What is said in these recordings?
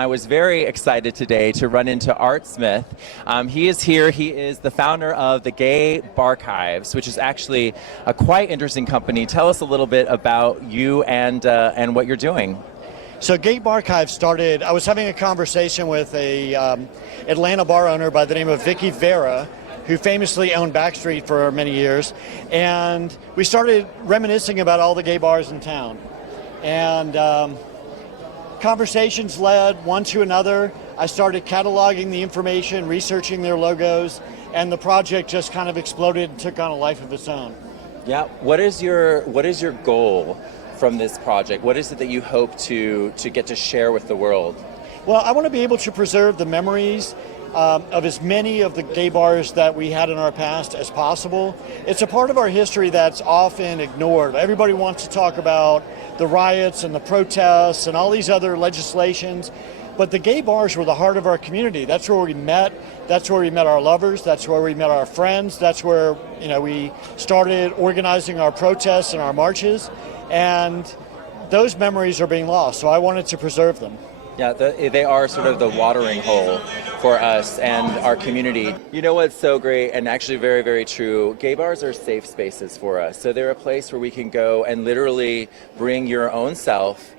I was very excited today to run into Art Smith. He is here. He is the founder of the GayBarchives, which is actually a quite interesting company. Tell us a little bit about you and what you're doing. So GayBarchives started, I was having a conversation with a Atlanta bar owner by the name of Vicky Vera, who famously owned Backstreet for many years, and we started reminiscing about all the gay bars in town. And conversations led one to another. I started cataloging the information, researching their logos, and the project just kind of exploded and took on a life of its own. Yeah, what is your goal from this project? What is it that you hope to get to share with the world? Well, I want to be able to preserve the memories of as many of the gay bars that we had in our past as possible. It's a part of our history that's often ignored. Everybody wants to talk about the riots and the protests and all these other legislations, but the gay bars were the heart of our community. That's where we met. That's where we met our lovers. That's where we met our friends. That's where, you know, we started organizing our protests and our marches, and those memories are being lost, so I wanted to preserve them. Yeah, they are sort of the watering hole for us and our community. You know what's so great, and actually very, very true, gay bars are safe spaces for us. So they're a place where we can go and literally bring your own self.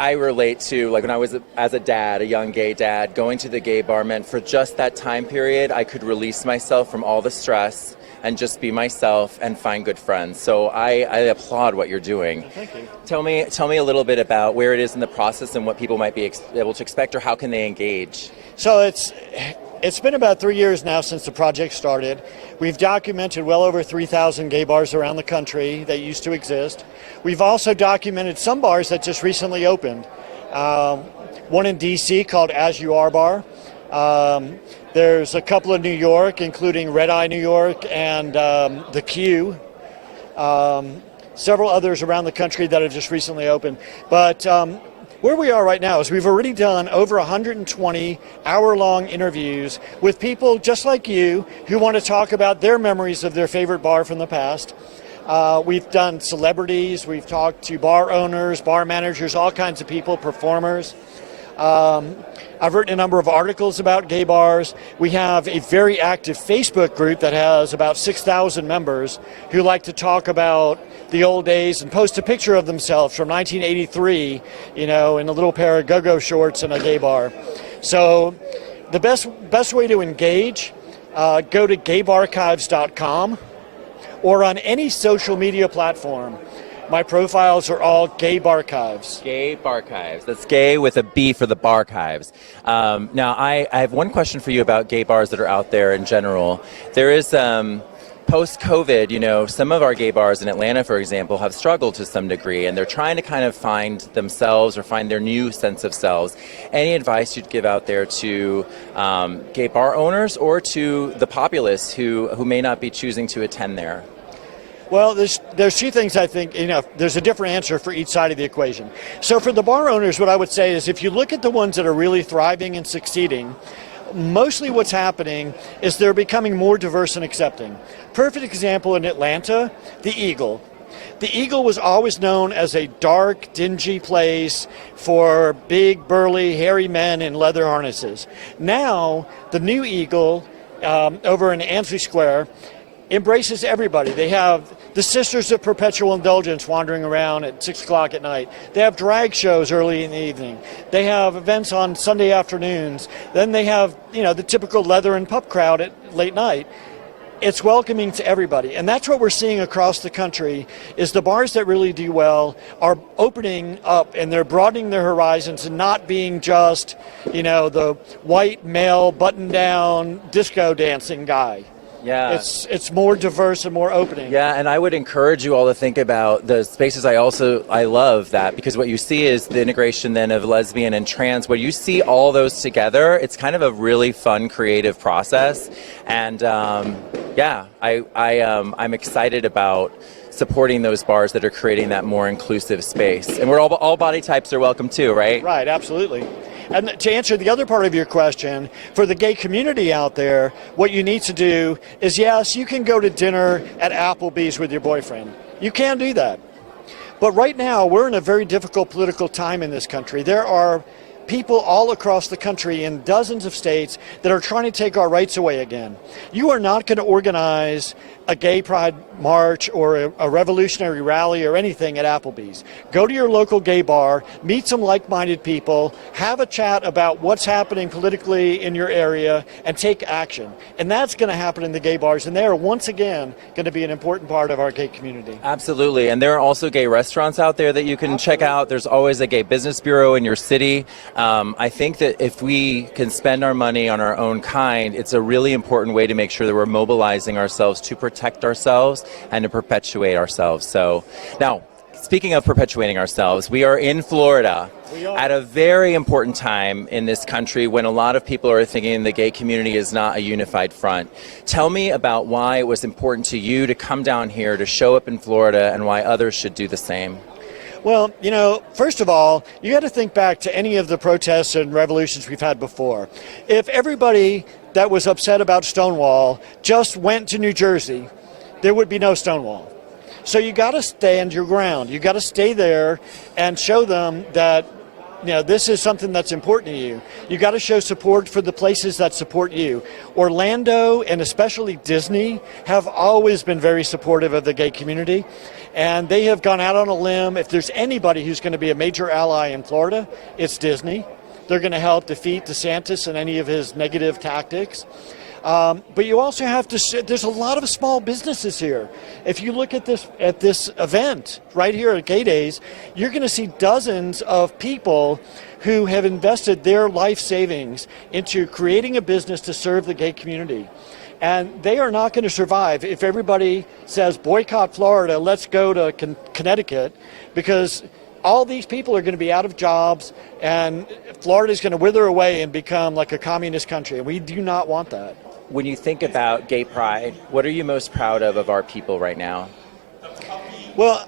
I relate to, like, when I was as a dad, a young gay dad, going to the gay bar meant for just that time period, I could release myself from all the stress and just be myself and find good friends. So I applaud what you're doing. Thank you. Tell me a little bit about where it is in the process and what people might be able to expect, or how can they engage? So it's been about 3 years now since the project started. We've documented well over 3,000 gay bars around the country that used to exist. We've also documented some bars that just recently opened. One in DC called As You Are Bar. There's a couple in New York, including Red Eye New York and The Q. Several others around the country that have just recently opened. But where we are right now is we've already done over 120 hour-long interviews with people just like you who want to talk about their memories of their favorite bar from the past. We've done celebrities, we've talked to bar owners, bar managers, all kinds of people, performers. I've written a number of articles about gay bars. We have a very active Facebook group that has about 6,000 members who like to talk about the old days and post a picture of themselves from 1983, you know, in a little pair of go-go shorts in a gay bar. So the best way to engage, go to GayBarchives.com or on any social media platform. My profiles are all GayBarchives. GayBarchives. That's gay with a B for the Barchives. Now, I have one question for you about gay bars that are out there in general. There is, post-COVID, you know, some of our gay bars in Atlanta, for example, have struggled to some degree, and they're trying to kind of find themselves or find their new sense of selves. Any advice you'd give out there to gay bar owners or to the populace who may not be choosing to attend there? Well, there's two things I think, you know, there's a different answer for each side of the equation. So for the bar owners, what I would say is if you look at the ones that are really thriving and succeeding, mostly what's happening is they're becoming more diverse and accepting. Perfect example in Atlanta, the Eagle. The Eagle was always known as a dark, dingy place for big, burly, hairy men in leather harnesses. Now, the new Eagle over in Ansley Square embraces everybody. They have the Sisters of Perpetual Indulgence wandering around at 6 o'clock at night. They have drag shows early in the evening. They have events on Sunday afternoons. Then they have, you know, the typical leather and pup crowd at late night. It's welcoming to everybody, and that's what we're seeing across the country is the bars that really do well are opening up and they're broadening their horizons and not being just, you know, the white male button-down disco dancing guy. Yeah. It's more diverse and more opening. Yeah, and I would encourage you all to think about the spaces. I love that, because what you see is the integration then of lesbian and trans. Where you see all those together, it's kind of a really fun, creative process. And yeah, I'm excited about supporting those bars that are creating that more inclusive space. And we're all body types are welcome too, right? Right, absolutely. And to answer the other part of your question, for the gay community out there, what you need to do is, yes, you can go to dinner at Applebee's with your boyfriend. You can do that. But right now, we're in a very difficult political time in this country. There are people all across the country in dozens of states that are trying to take our rights away again. You are not going to organize a gay pride march or a revolutionary rally or anything at Applebee's. Go to your local gay bar, meet some like-minded people, have a chat about what's happening politically in your area, and take action. And that's going to happen in the gay bars, and they are once again going to be an important part of our gay community. Absolutely, and there are also gay restaurants out there that you can check out. There's always a gay business bureau in your city. I think that if we can spend our money on our own kind, it's a really important way to make sure that we're mobilizing ourselves to protect ourselves and to perpetuate ourselves. So now, speaking of perpetuating ourselves, we are in Florida at a very important time in this country when a lot of people are thinking the gay community is not a unified front. Tell me about why it was important to you to come down here, to show up in Florida, and why others should do the same. Well, you know, first of all, you got to think back to any of the protests and revolutions we've had before. If everybody that was upset about Stonewall just went to New Jersey, there would be no Stonewall. So you got to stand your ground. You got to stay there and show them that, you know, this is something that's important to you. You got to show support for the places that support you. Orlando and especially Disney have always been very supportive of the gay community, and they have gone out on a limb. If there's anybody who's going to be a major ally in Florida, it's Disney. They're going to help defeat DeSantis and any of his negative tactics. But you also have to, there's a lot of small businesses here. If you look at this event right here at GayDays, you're going to see dozens of people who have invested their life savings into creating a business to serve the gay community. And they are not going to survive if everybody says, boycott Florida, let's go to Connecticut, because all these people are going to be out of jobs, and Florida is going to wither away and become like a communist country, and we do not want that. When you think about gay pride, what are you most proud of our people right now? Well,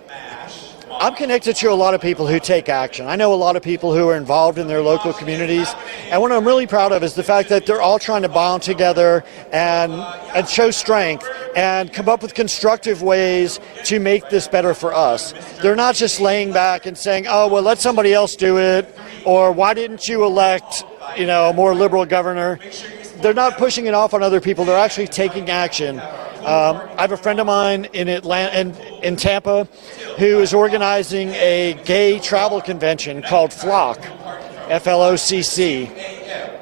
I'm connected to a lot of people who take action. I know a lot of people who are involved in their local communities, and what I'm really proud of is the fact that they're all trying to bond together and show strength and come up with constructive ways to make this better for us. They're not just laying back and saying, oh, well, let somebody else do it, or why didn't you elect, you know, a more liberal governor? They're not pushing it off on other people. They're actually taking action. I have a friend of mine in Tampa who is organizing a gay travel convention called FLOCC, F-L-O-C-C,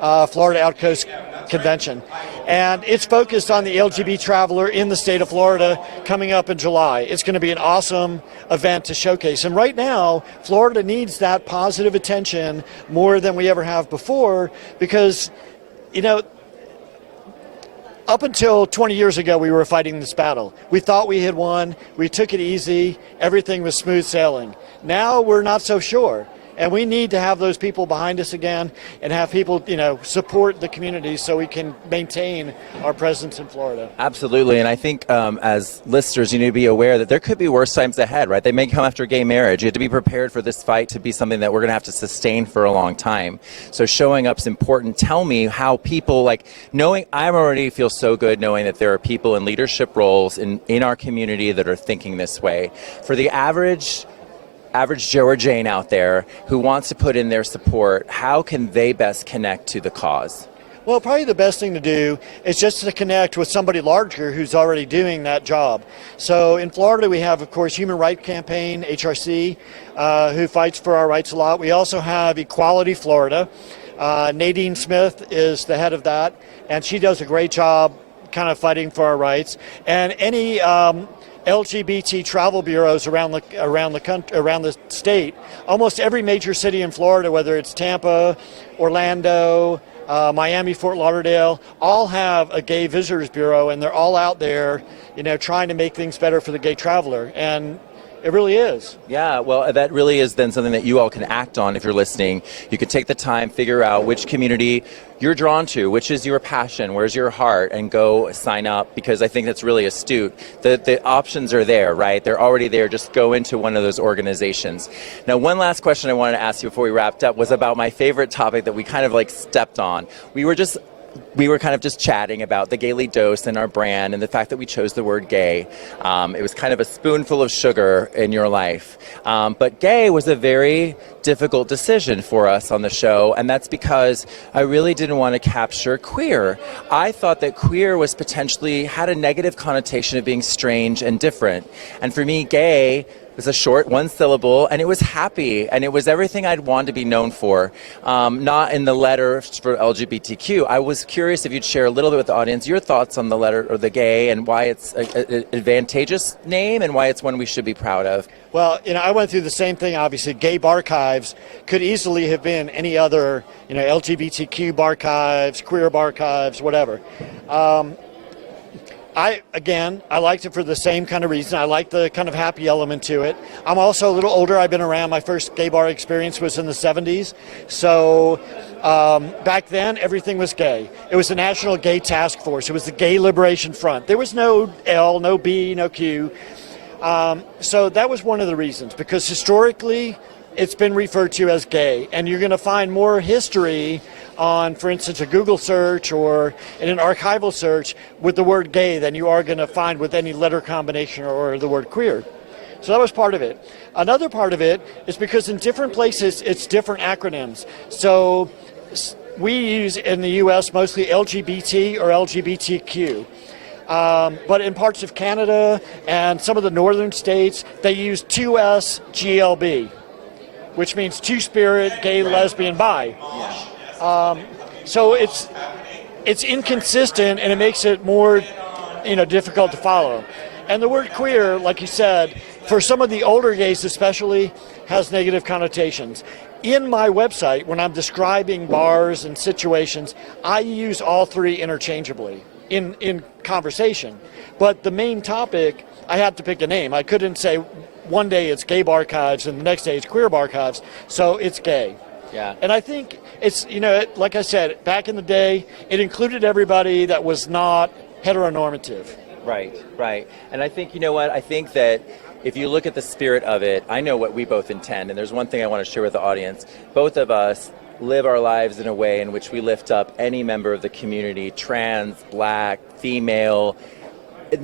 Florida Outcoast Convention. And it's focused on the LGBT traveler in the state of Florida coming up in July. It's going to be an awesome event to showcase. And right now, Florida needs that positive attention more than we ever have before because, you know, up until 20 years ago, we were fighting this battle. We thought we had won. We took it easy. Everything was smooth sailing. Now we're not so sure. And we need to have those people behind us again and have people, you know, support the community so we can maintain our presence in Florida. Absolutely. And I think as listeners, you need to be aware that there could be worse times ahead, right? They may come after gay marriage. You have to be prepared for this fight to be something that we're going to have to sustain for a long time. So showing up is important. Tell me how people, like, knowing, I already feel so good knowing that there are people in leadership roles in our community that are thinking this way. For the average Joe or Jane out there who wants to put in their support, how can they best connect to the cause? Well, probably the best thing to do is just to connect with somebody larger who's already doing that job. So in Florida, we have, of course, Human Rights Campaign, HRC, who fights for our rights a lot. We also have Equality Florida. Nadine Smith is the head of that, and she does a great job kind of fighting for our rights. And any LGBT travel bureaus around the state. Almost every major city in Florida, whether it's Tampa, Orlando, Miami, Fort Lauderdale, all have a gay visitors bureau, and they're all out there, you know, trying to make things better for the gay traveler. And it really is. Yeah, well, that really is then something that you all can act on if you're listening. You could take the time, figure out which community you're drawn to, which is your passion, where's your heart, and go sign up, because I think that's really astute. The options are there, right? They're already there. Just go into one of those organizations. Now, one last question I wanted to ask you before we wrapped up was about my favorite topic that we kind of like stepped on. We were just we were kind of just chatting about the GaylyDose and our brand and the fact that we chose the word gay. It was kind of a spoonful of sugar in your life. But gay was a very difficult decision for us on the show, and that's because I really didn't want to capture queer. I thought that queer was potentially had a negative connotation of being strange and different. And for me, gay was a short one syllable, and it was happy, and it was everything I'd want to be known for, not in the letter for LGBTQ. I was curious if you'd share a little bit with the audience your thoughts on the letter or the gay and why it's an advantageous name and why it's one we should be proud of. Well, I went through the same thing, obviously. GayBarchives could easily have been any other, LGBTQ Barchives, queer Barchives, whatever. I liked it for the same kind of reason. I like the kind of happy element to it. I'm also a little older. I've been around. My first gay bar experience was in the 70s. So back then, everything was gay. It was the National Gay Task Force. It was the Gay Liberation Front. There was no L, no B, no Q. So that was one of the reasons, because historically, it's been referred to as gay. And you're going to find more history on, for instance, a Google search or in an archival search with the word gay than you are going to find with any letter combination or the word queer. So that was part of it. Another part of it is because in different places, it's different acronyms. So we use in the U.S. mostly LGBT or LGBTQ. But in parts of Canada and some of the northern states, they use 2SGLB, which means two-spirit, gay, lesbian, bi. So it's inconsistent, and it makes it more, difficult to follow. And the word queer, like you said, for some of the older gays especially, has negative connotations. In my website, when I'm describing bars and situations, I use all three interchangeably in conversation. But the main topic, I had to pick a name. I couldn't say one day it's Gay Barchives and the next day it's Queer Barchives, so it's gay. Yeah. And I think it's, like I said, back in the day, it included everybody that was not heteronormative. Right. And I think, I think that if you look at the spirit of it, I know what we both intend, and there's one thing I want to share with the audience. Both of us live our lives in a way in which we lift up any member of the community, trans, black, female.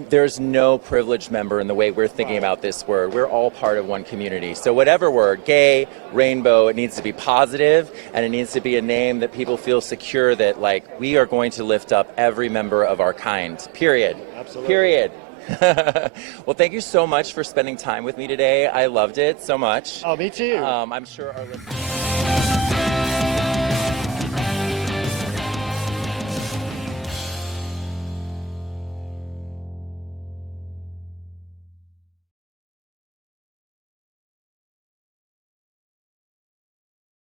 There's no privileged member in the way we're thinking about this word. We're all part of one community. So whatever word, gay, rainbow, it needs to be positive, and it needs to be a name that people feel secure that, we are going to lift up every member of our kind, period. Absolutely. Period. Well, thank you so much for spending time with me today. I loved it so much. Oh, me too. I'm sure our listeners...